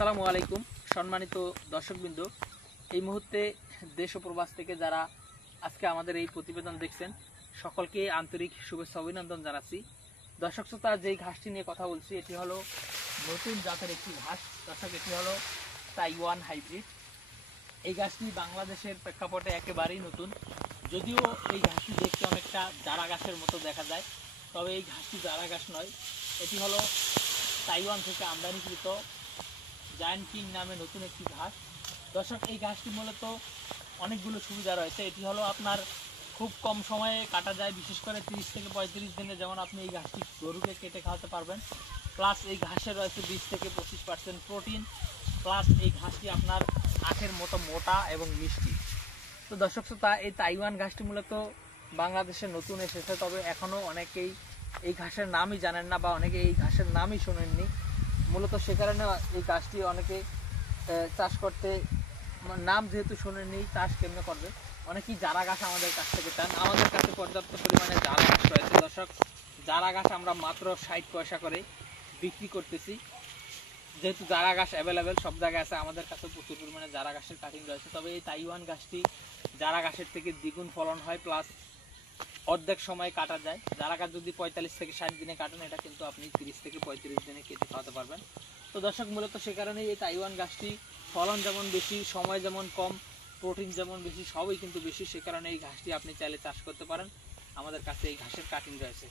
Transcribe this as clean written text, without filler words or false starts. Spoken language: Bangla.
আসসালামু আলাইকুম সম্মানিত দর্শকবৃন্দ, এই মুহূর্তে দেশ ও প্রবাস থেকে যারা আজকে আমাদের এই প্রতিবেদন দেখছেন সকলকে আন্তরিক শুভেচ্ছা অভিনন্দন জানাচ্ছি। দর্শক শ্রোতা, যেই ঘাসটি নিয়ে কথা বলছি এটি হলো নতুন জাতের একটি ঘাস। দর্শক, এটি হলো তাইওয়ান হাইব্রিড। এই ঘাসটি বাংলাদেশের প্রেক্ষাপটে একেবারেই নতুন, যদিও এই ঘাসটি দেখতে অনেকটা জারা ঘাসের মতো দেখা যায়, তবে এই ঘাসটি জারা ঘাস নয়। এটি হলো তাইওয়ান থেকে আমদানিকৃত জায়ান্ট কিং নামে নতুন একটি ঘাস। দর্শক, এই ঘাসটি মূলত অনেকগুলো সুবিধা রয়েছে। এটি হলো আপনার খুব কম সময়ে কাটা যায়, বিশেষ করে 30 থেকে 35 দিনে যেমন আপনি এই ঘাসটি গরুকে কেটে খাওয়াতে পারবেন। প্লাস এই ঘাসে রয়েছে 20 থেকে 25% প্রোটিন। প্লাস এই ঘাসটি আপনার আখের মতো মোটা এবং মিষ্টি। তো দর্শক শ্রোতা, এই তাইওয়ান ঘাসটি মূলত বাংলাদেশে নতুন এসেছে, তবে এখনও অনেকেই এই ঘাসের নামই জানেন না বা অনেকে এই ঘাসের নামই শোনেননি। মূলত সে কারণে এই গাছটি অনেকে চাষ করতে, নাম যেহেতু শোনেননি চাষ কেমনে করবে, অনেকেই জারা ঘাস আমাদের কাছ থেকে চান। আমাদের কাছে পর্যাপ্ত পরিমাণে জারা ঘাস রয়েছে। দর্শক, জারা ঘাস আমরা মাত্র 60 পয়সা করে বিক্রি করতেছি। যেহেতু জারা ঘাস অ্যাভেলেবেল সব জায়গায় আছে, আমাদের কাছে প্রচুর পরিমাণে জারা ঘাসের কাটিং রয়েছে। তবে এই তাইওয়ান ঘাসটি জারা ঘাসের থেকে দ্বিগুণ ফলন হয়, প্লাস অর্ধেক সময় কাটা যায়। জারা গাছ যদি 45 থেকে 60 দিনে কাটেন, এটা কিন্তু আপনি 30 থেকে 35 দিনে কেটে খাওয়াতে পারবেন। তো দর্শক, মূলত সে কারণেই এই তাইওয়ান গাছটি ফলন যেমন বেশি, সময় যেমন কম, প্রোটিন যেমন বেশি, সবই কিন্তু বেশি। সে কারণে এই ঘাসটি আপনি চাইলে চাষ করতে পারেন। আমাদের কাছে এই ঘাসের কাটিং রয়েছে।